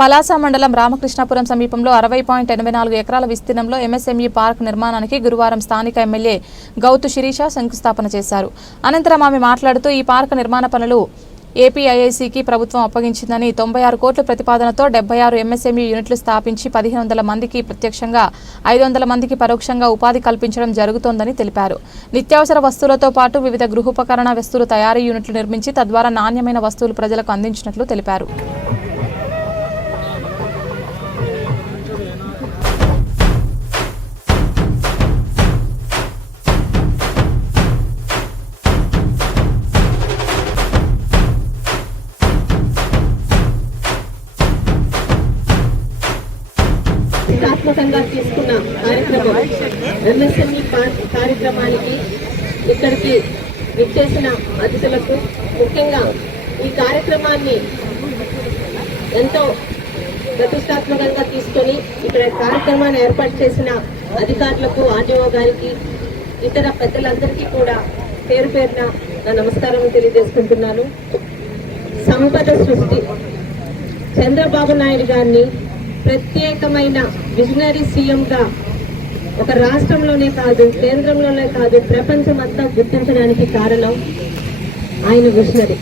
పలాస మండలం రామకృష్ణాపురం సమీపంలో అరవై పాయింట్ ఎనభై నాలుగు ఎకరాల విస్తీర్ణంలో ఎంఎస్ఎంఈ పార్క్ నిర్మాణానికి గురువారం స్థానిక ఎమ్మెల్యే గౌతు శిరీష శంకుస్థాపన చేశారు. అనంతరం ఆమె మాట్లాడుతూ ఈ పార్క్ నిర్మాణ పనులు ఏపీఐఐసికి ప్రభుత్వం అప్పగించిందని తొంభై ఆరు కోట్ల ప్రతిపాదనతో డెబ్బై ఆరు ఎంఎస్ఎంఈ యూనిట్లు స్థాపించి పదిహేను వందల మందికి ప్రత్యక్షంగా ఐదు వందల మందికి పరోక్షంగా ఉపాధి కల్పించడం జరుగుతోందని తెలిపారు. నిత్యావసర వస్తువులతో పాటు వివిధ గృహోపకరణ వస్తువుల తయారీ యూనిట్లు నిర్మించి తద్వారా నాణ్యమైన వస్తువులు ప్రజలకు అందించినట్లు తెలిపారు. ప్రతిష్టాత్మకంగా తీసుకున్న కార్యక్రమం. ఎంఎస్ఎంఈ కార్యక్రమానికి ఇక్కడికి విచ్చేసిన అతిథులకు ముఖ్యంగా ఈ కార్యక్రమాన్ని ఎంతో ప్రతిష్టాత్మకంగా తీసుకొని ఇక్కడ కార్యక్రమాన్ని ఏర్పాటు చేసిన అధికారులకు ఆర్డీఓ గారికి ఇతర పెద్దలందరికీ కూడా పేరు పేరున నా నమస్కారం తెలియజేసుకుంటున్నాను. సంపద సృష్టి. చంద్రబాబు నాయుడు గారిని ప్రత్యేకమైన విజనరీ సీఎంగా ఒక రాష్ట్రంలోనే కాదు కేంద్రంలోనే కాదు ప్రపంచం అంతా గుర్తించడానికి కారణం ఆయన విజనరీ.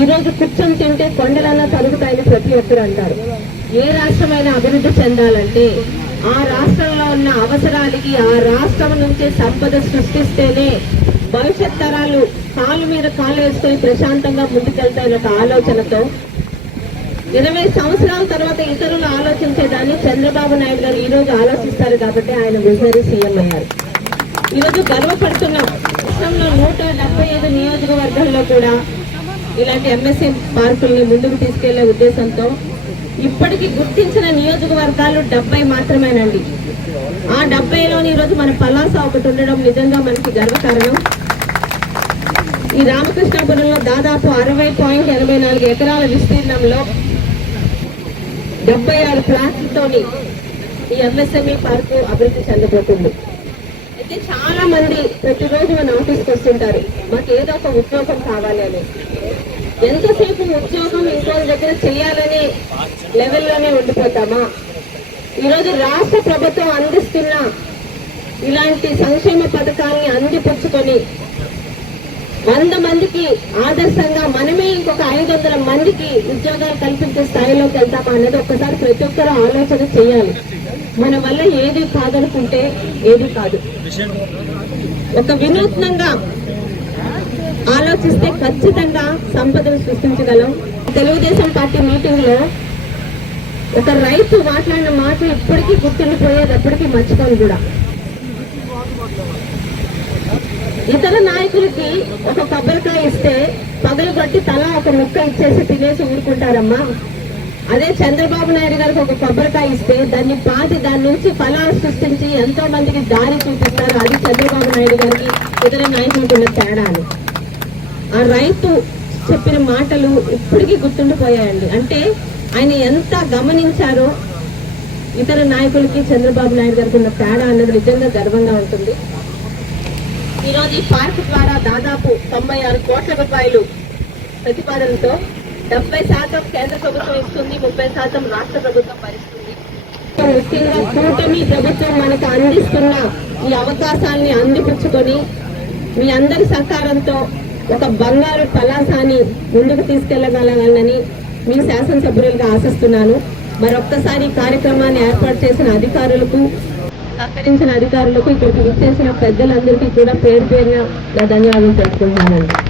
ఈరోజు కూర్చొని తింటే కొండలన్నా తరుగుతాయని ప్రతి ఒక్కరు అంటారు. ఏ రాష్ట్రమైనా అభివృద్ధి చెందాలంటే ఆ రాష్ట్రంలో ఉన్న అవసరాలకి ఆ రాష్ట్రం నుంచే సంపద సృష్టిస్తేనే భవిష్యత్ తరాలు కాలు మీద కాలు వేసుకొని ప్రశాంతంగా ముందుకెళ్తాయని ఒక ఆలోచనతో ఇరవై సంవత్సరాల తర్వాత ఇతరులు ఆలోచించేదాన్ని చంద్రబాబు నాయుడు గారు ఈ రోజు ఆలోచిస్తారు కాబట్టి ఆయన విజనరీ సీఎం అయ్యారు. ఈరోజు గర్వపడుతున్నాం రాష్ట్రంలో నూట డెబ్బై ఐదు నియోజకవర్గాల్లో కూడా ఇలాంటి ఎంఎస్ఎం పార్కుల్ని ముందుకు తీసుకెళ్ళే ఉద్దేశంతో ఇప్పటికీ గుర్తించిన నియోజకవర్గాలు డెబ్బై మాత్రమేనండి. ఆ డెబ్బైలోని ఈరోజు మన పలాస ఒకటి ఉండడం నిజంగా మనకి గర్వకారణం. ఈ రామకృష్ణాపురంలో దాదాపు అరవై పాయింట్ ఎనభై నాలుగు ఎకరాల విస్తీర్ణంలో డెబ్బై ఆరు ప్లాట్లతోని ఈ ఎంఎస్ఎంఈ పార్కు అభివృద్ధి చెందబోతుంది. అయితే చాలా మంది ప్రతిరోజు మన ఆఫీస్కి వస్తుంటారు మాకు ఏదో ఒక ఉద్యోగం కావాలి అని. ఎంతసేపు ఉద్యోగం ఇంకోటి దగ్గర చేయాలనే లెవెల్లోనే ఉండిపోతామా? ఈరోజు రాష్ట్ర ప్రభుత్వం అందిస్తున్న ఇలాంటి సంక్షేమ పథకాన్ని అందిపుచ్చుకొని వంద మందికి ఆదర్శంగా మనమే ఇంకొక ఐదు వందల మందికి ఉద్యోగాలు కల్పించే స్థాయిలోకి వెళ్తామా అనేది ఒక్కసారి ప్రతి ఒక్కరు ఆలోచన చేయాలి. మన వల్ల ఏది కాదనుకుంటే ఏది కాదు. ఒక వినూత్నంగా ఆలోచిస్తే ఖచ్చితంగా సంపదను సృష్టించగలం. తెలుగుదేశం పార్టీ మీటింగ్లో ఒక రైతు మాట్లాడిన మాట ఇప్పటికీ గుర్తుండిపోయేది ఎప్పటికీ మర్చిపోను కూడా. ఇతర నాయకులకి ఒక కొబ్బరికాయ ఇస్తే పగలు కొట్టి తల ఒక ముక్క ఇచ్చేసి తినేసి ఊరుకుంటారమ్మా. అదే చంద్రబాబు నాయుడు గారికి ఒక కొబ్బరికాయ ఇస్తే దాన్ని పాతి దాని నుంచి ఫలాలు సృష్టించి ఎంతో మందికి దారి చూపిస్తారు. అది చంద్రబాబు నాయుడు గారికి ఇతర నాయకులకు ఉన్న తేడాలు. ఆ రైతు చెప్పిన మాటలు ఇప్పటికీ గుర్తుండిపోయాయండి. అంటే ఆయన ఎంత గమనించారో ఇతర నాయకులకి చంద్రబాబు నాయుడు గారికి ఉన్న తేడా అన్నది నిజంగా గర్వంగా ఉంటుంది. ఈరోజు ఈ పార్క్ ద్వారా దాదాపు తొంభై ఆరు కోట్ల రూపాయలు ప్రతిపాదనతో డెబ్బై శాతం కేంద్ర ప్రభుత్వం ఇస్తుంది ముప్పై శాతం రాష్ట్ర ప్రభుత్వం భరిస్తుంది. ముఖ్యంగా కూటమి ప్రభుత్వం మనకు అందిస్తున్న ఈ అవకాశాన్ని అందిపుచ్చుకొని మీ అందరి సహకారంతో ఒక బంగారు కళాశాన్ని ముందుకు తీసుకెళ్ళగలగాలని మీ శాసనసభ్యులుగా ఆశిస్తున్నాను. మరొక్కసారి కార్యక్రమాన్ని ఏర్పాటు చేసిన అధికారులకు సహకరించిన అధికారులకు ఇక్కడికి విచ్చేసిన పెద్దలందరికీ కూడా పేరు పేరున ధన్యవాదాలు తెలుసుకుంటున్నానండి